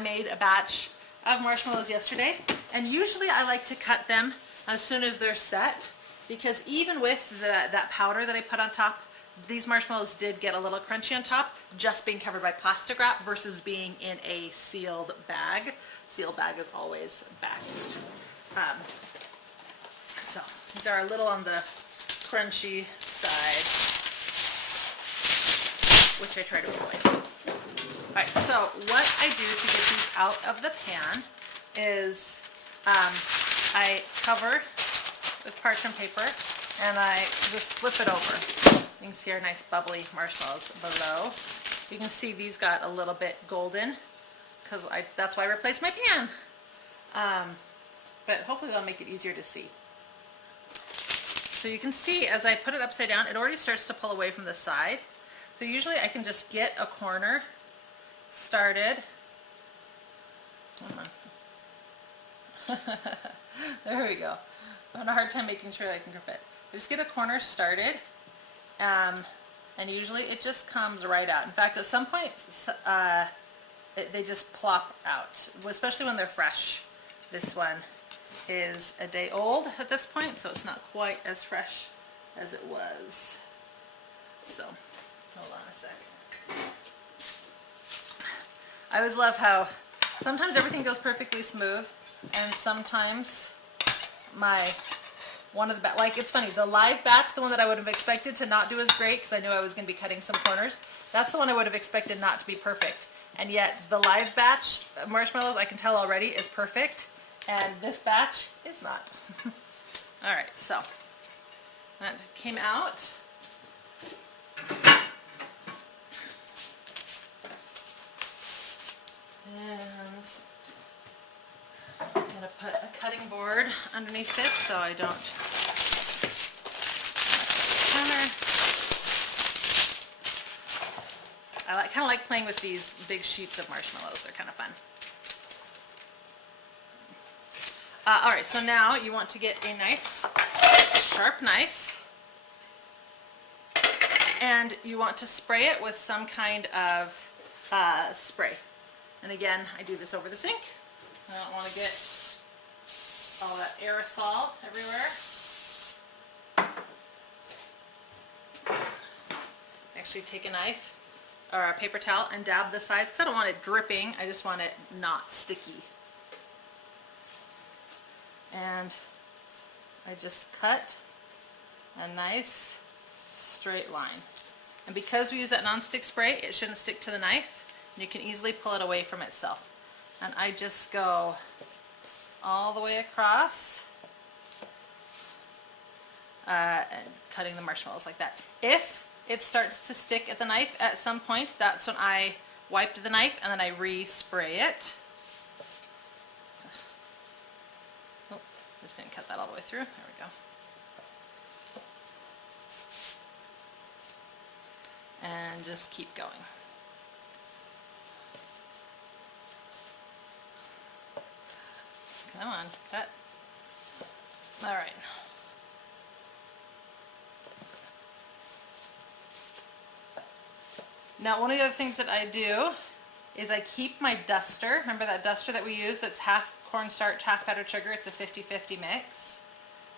made a batch of marshmallows yesterday, and usually I like to cut them as soon as they're set, because even with that powder that I put on top, these marshmallows did get a little crunchy on top, just being covered by plastic wrap versus being in a sealed bag. Sealed bag is always best. So these are a little on the crunchy side, which I try to avoid. Alright, so what I do to get these out of the pan is I cover with parchment paper and I just flip it over. You can see our nice bubbly marshmallows below. You can see these got a little bit golden because that's why I replaced my pan. But hopefully that'll make it easier to see. So you can see as I put it upside down, it already starts to pull away from the side. So usually I can just get a corner started. There we go. I'm having a hard time making sure that I can grip it. Just get a corner started, and usually it just comes right out. In fact, at some point they just plop out, especially when they're fresh. This one is a day old at this point, so it's not quite as fresh as it was. So, hold on a sec. I always love how sometimes everything goes perfectly smooth, and sometimes like it's funny, the live batch, the one that I would have expected to not do as great because I knew I was going to be cutting some corners, that's the one I would have expected not to be perfect. And yet the live batch marshmallows, I can tell already, is perfect. And this batch is not. Alright, so that came out. And I'm going to put a cutting board underneath it so I don't playing with these big sheets of marshmallows. They're kind of fun. All right, so now you want to get a nice sharp knife, and you want to spray it with some kind of spray. And again, I do this over the sink. I don't want to get all that aerosol everywhere. Actually take a knife or a paper towel and dab the sides because I don't want it dripping. I just want it not sticky. And I just cut a nice straight line. And because we use that nonstick spray, it shouldn't stick to the knife. And you can easily pull it away from itself. And I just go all the way across and cutting the marshmallows like that. If it starts to stick at the knife at some point, that's when I wiped the knife and then I re-spray it. Oh, just didn't cut that all the way through. There we go. And just keep going. Come on, cut. All right. Now, one of the other things that I do is I keep my duster. Remember that duster that we use that's half cornstarch, half powdered sugar? It's a 50-50 mix.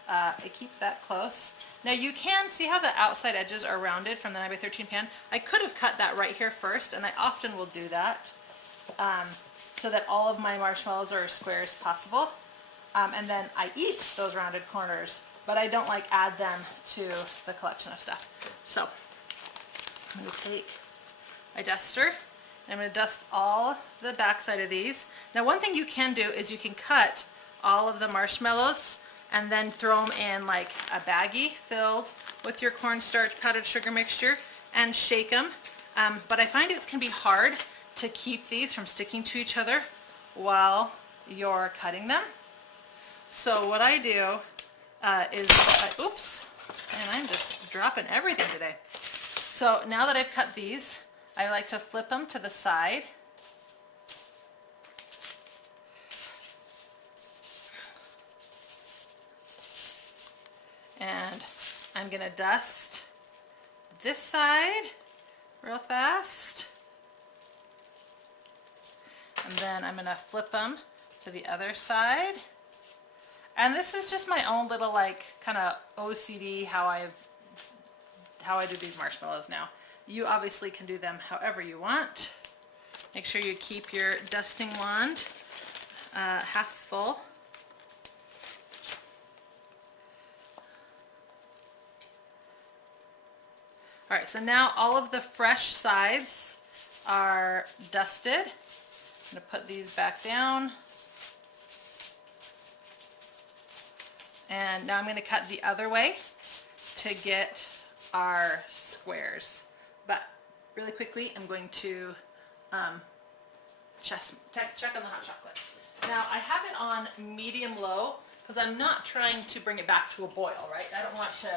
I keep that close. Now you can see how the outside edges are rounded from the 9x13 pan. I could have cut that right here first, and I often will do that so that all of my marshmallows are as square as possible. And then I eat those rounded corners, but I don't like add them to the collection of stuff. So I'm going to take my duster and I'm going to dust all the backside of these. Now one thing you can do is you can cut all of the marshmallows and then throw them in like a baggie filled with your cornstarch powdered sugar mixture and shake them. But I find it can be hard to keep these from sticking to each other while you're cutting them. So what I do oops, and I'm just dropping everything today. So now that I've cut these, I like to flip them to the side. And I'm going to dust this side real fast. And then I'm going to flip them to the other side. And this is just my own little like kind of OCD how I do these marshmallows now. You obviously can do them however you want. Make sure you keep your dusting wand half full. All right, so now all of the fresh sides are dusted. I'm going to put these back down. And now I'm going to cut the other way to get our squares. But really quickly, I'm going to check on the hot chocolate. Now I have it on medium-low because I'm not trying to bring it back to a boil, right? I don't want to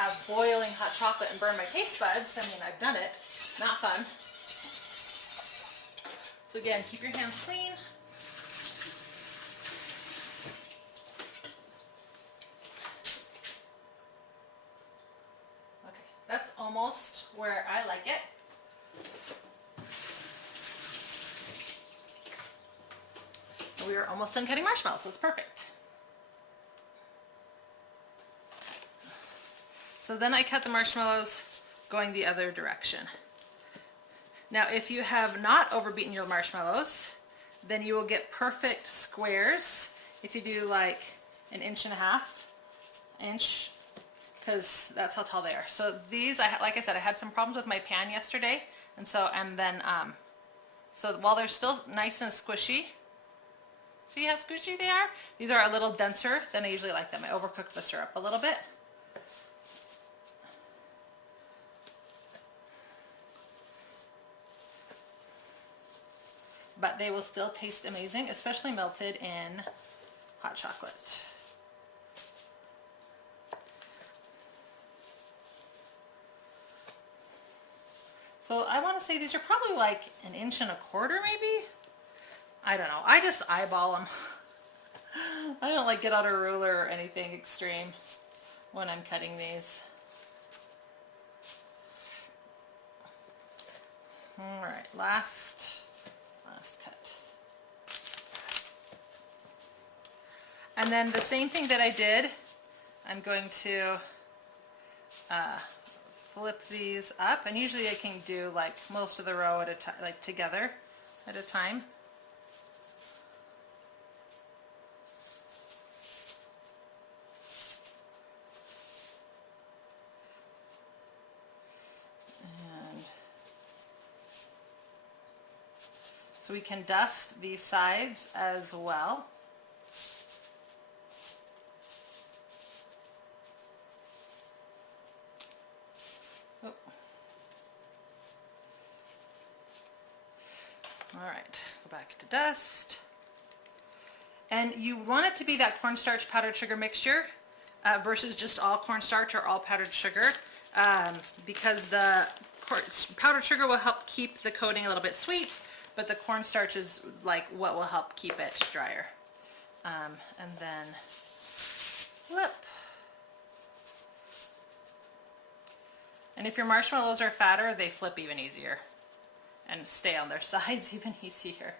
have boiling hot chocolate and burn my taste buds. I mean, I've done it. Not fun. So again, keep your hands clean. Okay, that's almost where I like it. We are almost done cutting marshmallows, so it's perfect. So then I cut the marshmallows going the other direction. Now if you have not overbeaten your marshmallows, then you will get perfect squares if you do like 1.5 inches, because that's how tall they are. So these, like I said, I had some problems with my pan yesterday, and so while they're still nice and squishy, see how squishy they are? These are a little denser than I usually like them. I overcooked the syrup a little bit. But they will still taste amazing, especially melted in hot chocolate. So I want to say these are probably like 1.25 inches maybe. I don't know. I just eyeball them. I don't like get out a ruler or anything extreme when I'm cutting these. All right, last cut. And then the same thing that I did, I'm going to flip these up, and usually I can do like most of the row at a time, like together at a time. And so we can dust these sides as well. All right, go back to dust. And you want it to be that cornstarch powdered sugar mixture versus just all cornstarch or all powdered sugar, because the powdered sugar will help keep the coating a little bit sweet, but the cornstarch is like what will help keep it drier. And then flip. And if your marshmallows are fatter, they flip even easier and stay on their sides even easier.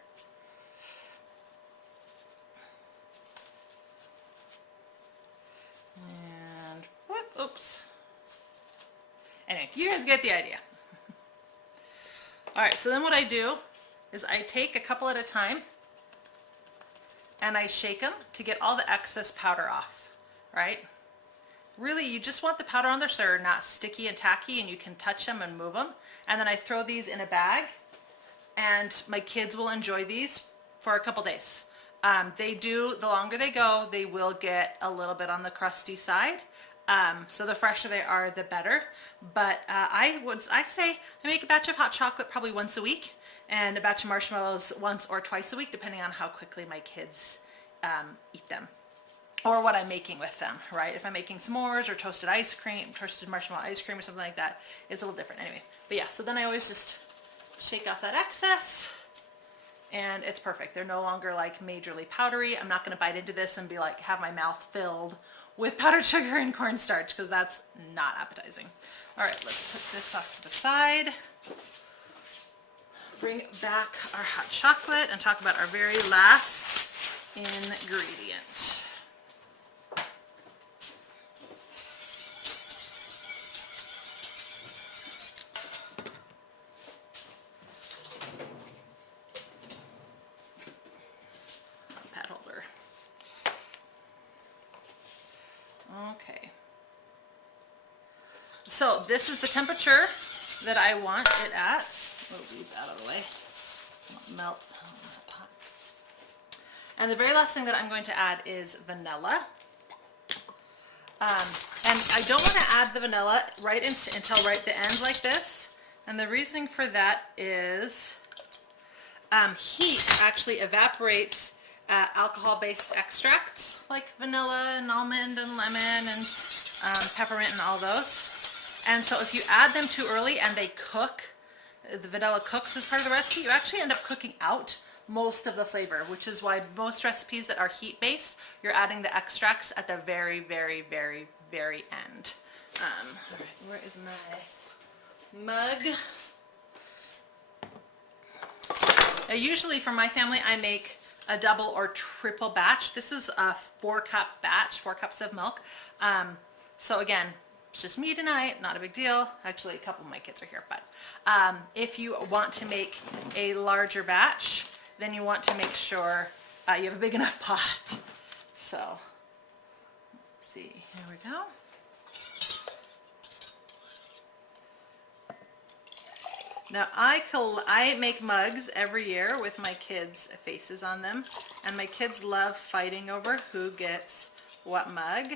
And whoop, oops. Anyway, you guys get the idea. All right, so then what I do is I take a couple at a time and I shake them to get all the excess powder off, right? Really, you just want the powder on there so they're not sticky and tacky and you can touch them and move them. And then I throw these in a bag, and my kids will enjoy these for a couple days. They do, the longer they go, they will get a little bit on the crusty side. So the fresher they are, the better. But I say I make a batch of hot chocolate probably once a week, and a batch of marshmallows once or twice a week, depending on how quickly my kids eat them, or what I'm making with them, right? If I'm making s'mores or toasted ice cream, toasted marshmallow ice cream or something like that, it's a little different anyway. But yeah, so then I always just shake off that excess, and it's perfect. They're no longer like majorly powdery. I'm not gonna bite into this and be like, have my mouth filled with powdered sugar and cornstarch, because that's not appetizing. All right, let's put this off to the side. Bring back our hot chocolate and talk about our very last ingredient. Pad holder. Okay. So this is the temperature that I want it at. We'll leave that out of the way. It'll melt on the pot. And the very last thing that I'm going to add is vanilla. And I don't want to add the vanilla until right at the end like this. And the reasoning for that is heat actually evaporates alcohol-based extracts like vanilla and almond and lemon and peppermint and all those. And so if you add them too early and they cook, the vanilla cooks as part of the recipe, you actually end up cooking out most of the flavor, which is why most recipes that are heat-based, you're adding the extracts at the very, very, very, very end. All right, where is my mug? Now, usually for my family, I make a double or triple batch. This is a 4-cup batch, 4 cups of milk. So again, it's just me tonight, not a big deal. Actually, a couple of my kids are here, but if you want to make a larger batch, then you want to make sure you have a big enough pot. So, let's see, here we go. Now I make mugs every year with my kids' faces on them, and my kids love fighting over who gets what mug.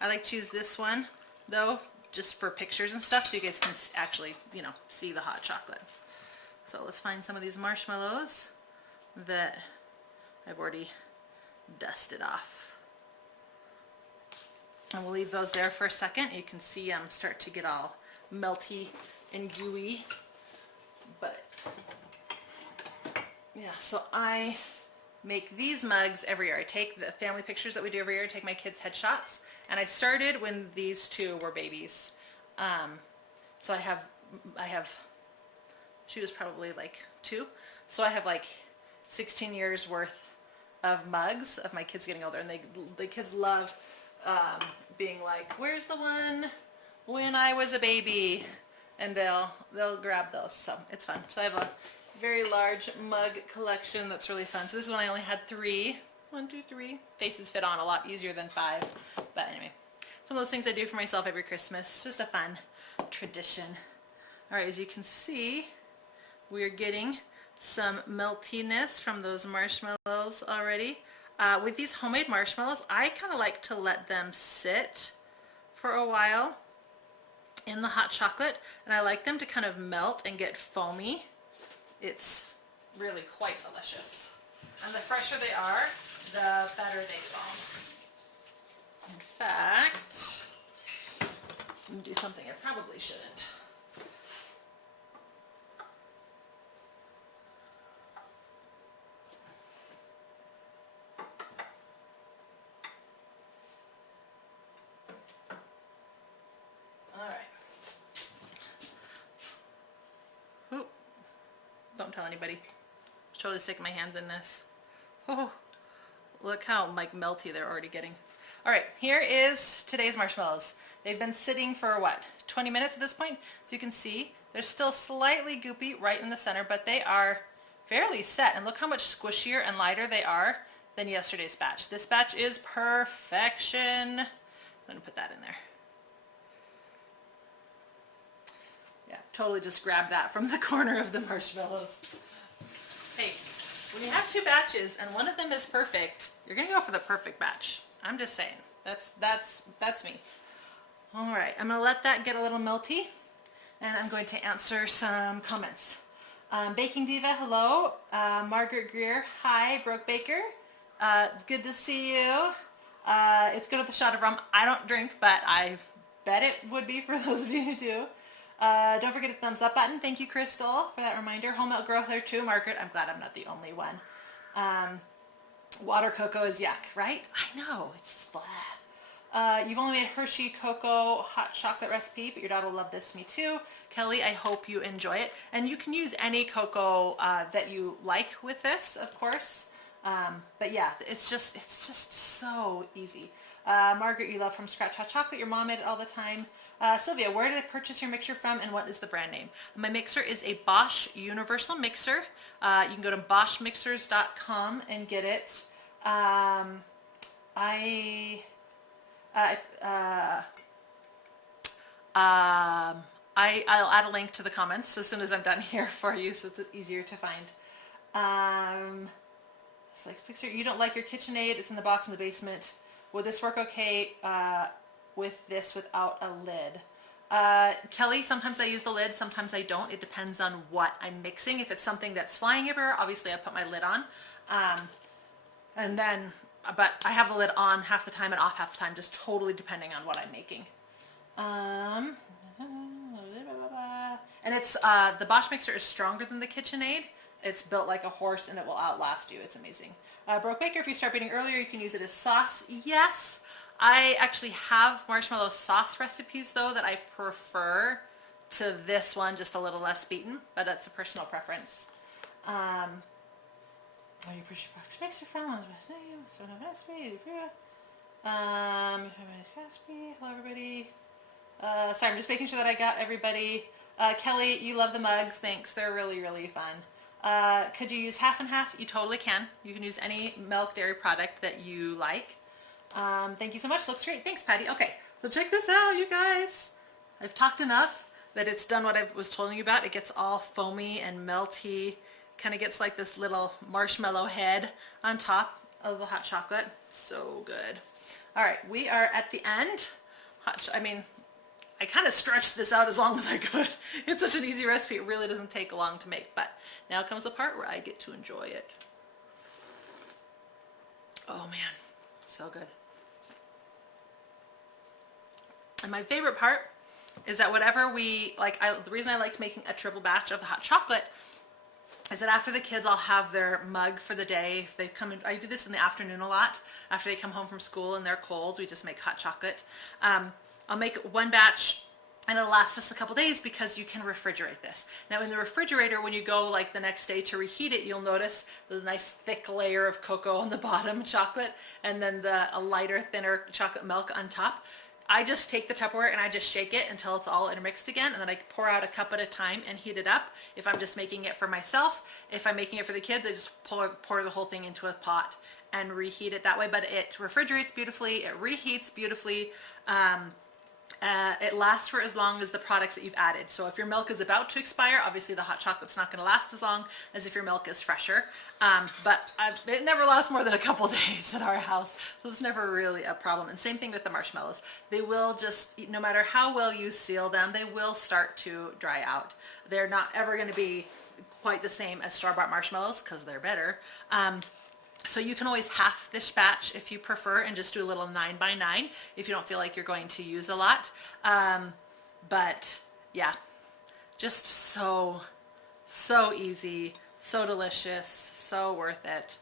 I like to use this one though, just for pictures and stuff, so you guys can actually, you know, see the hot chocolate. So let's find some of these marshmallows that I've already dusted off. And we'll leave those there for a second. You can see them start to get all melty and gooey But yeah, so I make these mugs every year. I take the family pictures that we do every year, I take my kids' headshots, and I started when these two were babies. So I have, she was probably like 2, so I have like 16 years worth of mugs of my kids getting older, and the kids love being like, where's the one when I was a baby? And they'll grab those, so it's fun. So I have a very large mug collection that's really fun. So this is when I only had 3. 1, 2, 3. Faces fit on a lot easier than 5. But anyway, some of those things I do for myself every Christmas. Just a fun tradition. Alright, as you can see, we're getting some meltiness from those marshmallows already. With these homemade marshmallows, I kind of like to let them sit for a while in the hot chocolate, and I like them to kind of melt and get foamy. It's really quite delicious. And the fresher they are, the better they foam. In fact, I'm going to do something I probably shouldn't. Don't tell anybody. I'm totally sticking my hands in this. Oh, look how like melty they're already getting. All right, here is today's marshmallows. They've been sitting for what, 20 minutes at this point? So you can see they're still slightly goopy right in the center, but they are fairly set. And look how much squishier and lighter they are than yesterday's batch. This batch is perfection. I'm gonna put that in there. Yeah, totally just grab that from the corner of the marshmallows. Hey, when you have 2 batches and one of them is perfect, you're gonna go for the perfect batch. I'm just saying. That's me. All right, I'm gonna let that get a little melty, and I'm going to answer some comments. Baking Diva, hello. Margaret Greer, hi. Brooke Baker, it's good to see you. It's good with a shot of rum. I don't drink, but I bet it would be for those of you who do. Don't forget the thumbs up button. Thank you, Crystal, for that reminder. Home milk girl here too. Margaret, I'm glad I'm not the only one. Water cocoa is yuck, right? I know, it's just blah. You've only made Hershey cocoa hot chocolate recipe, but your daughter will love this. Me too. Kelly, I hope you enjoy it. And you can use any cocoa that you like with this, of course. But yeah, it's just so easy. Margaret, you love from scratch hot chocolate. Your mom made it all the time. Sylvia, where did I purchase your mixer from, and what is the brand name? My mixer is a Bosch universal mixer. You can go to boschmixers.com and get it. I'll add a link to the comments as soon as I'm done here for you, so it's easier to find. Mixer, you don't like your KitchenAid? It's in the box in the basement. Will this work okay with this without a lid? Kelly, sometimes I use the lid, sometimes I don't. It depends on what I'm mixing. If it's something that's flying everywhere, obviously I put my lid on. But I have the lid on half the time and off half the time, just totally depending on what I'm making. And it's the Bosch mixer is stronger than the KitchenAid. It's built like a horse and it will outlast you. It's amazing. Brooke Baker, if you start beating earlier, you can use it as sauce. Yes, I actually have marshmallow sauce recipes though that I prefer to this one, just a little less beaten, but that's a personal preference. Are you push your box mixer from? Hello everybody. Sorry, I'm just making sure that I got everybody. Kelly, you love the mugs. Thanks. They're really, really fun. Could you use half and half? You totally can. You can use any milk dairy product that you like. Thank you so much. Looks great. Thanks, Patty. Okay, so check this out, you guys. I've talked enough that it's done what I was telling you about. It gets all foamy and melty. Kind of gets like this little marshmallow head on top of the hot chocolate. So good. All right, we are at the end. I kind of stretched this out as long as I could. It's such an easy recipe. It really doesn't take long to make, but now comes the part where I get to enjoy it. Oh man, so good. And my favorite part is that whatever we, like, the reason I liked making a triple batch of the hot chocolate is that after the kids all have their mug for the day, if they come in, I do this in the afternoon a lot, after they come home from school and they're cold, we just make hot chocolate. I'll make one batch and it'll last us a couple days because you can refrigerate this. Now in the refrigerator, when you go like the next day to reheat it, you'll notice the nice thick layer of cocoa on the bottom chocolate and then a lighter, thinner chocolate milk on top. I just take the Tupperware and I just shake it until it's all intermixed again, and then I pour out a cup at a time and heat it up if I'm just making it for myself. If I'm making it for the kids, I just pour the whole thing into a pot and reheat it that way. But it refrigerates beautifully, it reheats beautifully. It lasts for as long as the products that you've added. So if your milk is about to expire, obviously the hot chocolate's not going to last as long as if your milk is fresher. But it never lasts more than a couple days at our house, so it's never really a problem. And same thing with the marshmallows. They will just, no matter how well you seal them, they will start to dry out. They're not ever going to be quite the same as store-bought marshmallows because they're better. So you can always half this batch if you prefer and just do a little 9 by 9 if you don't feel like you're going to use a lot. But yeah, just so easy, so delicious, so worth it.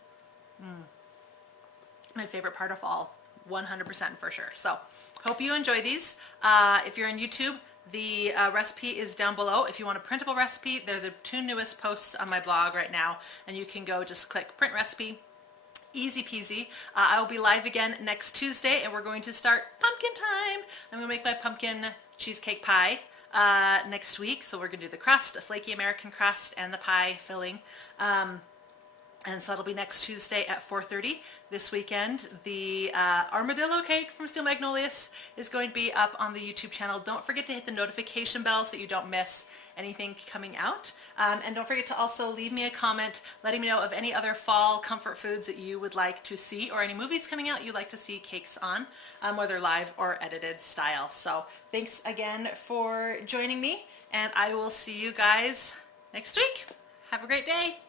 My favorite part of all, 100% for sure. So hope you enjoy these. If you're on YouTube, the recipe is down below. If you want a printable recipe, they're the 2 newest posts on my blog right now, and you can go just click print recipe. Easy peasy. I will be live again next Tuesday and we're going to start pumpkin time. I'm going to make my pumpkin cheesecake pie next week. So we're going to do the crust, a flaky American crust, and the pie filling. And so it'll be next Tuesday at 4:30. This weekend, the armadillo cake from Steel Magnolias is going to be up on the YouTube channel. Don't forget to hit the notification bell so you don't miss anything coming out. And don't forget to also leave me a comment letting me know of any other fall comfort foods that you would like to see, or any movies coming out you'd like to see cakes on, whether live or edited style. So thanks again for joining me, and I will see you guys next week. Have a great day.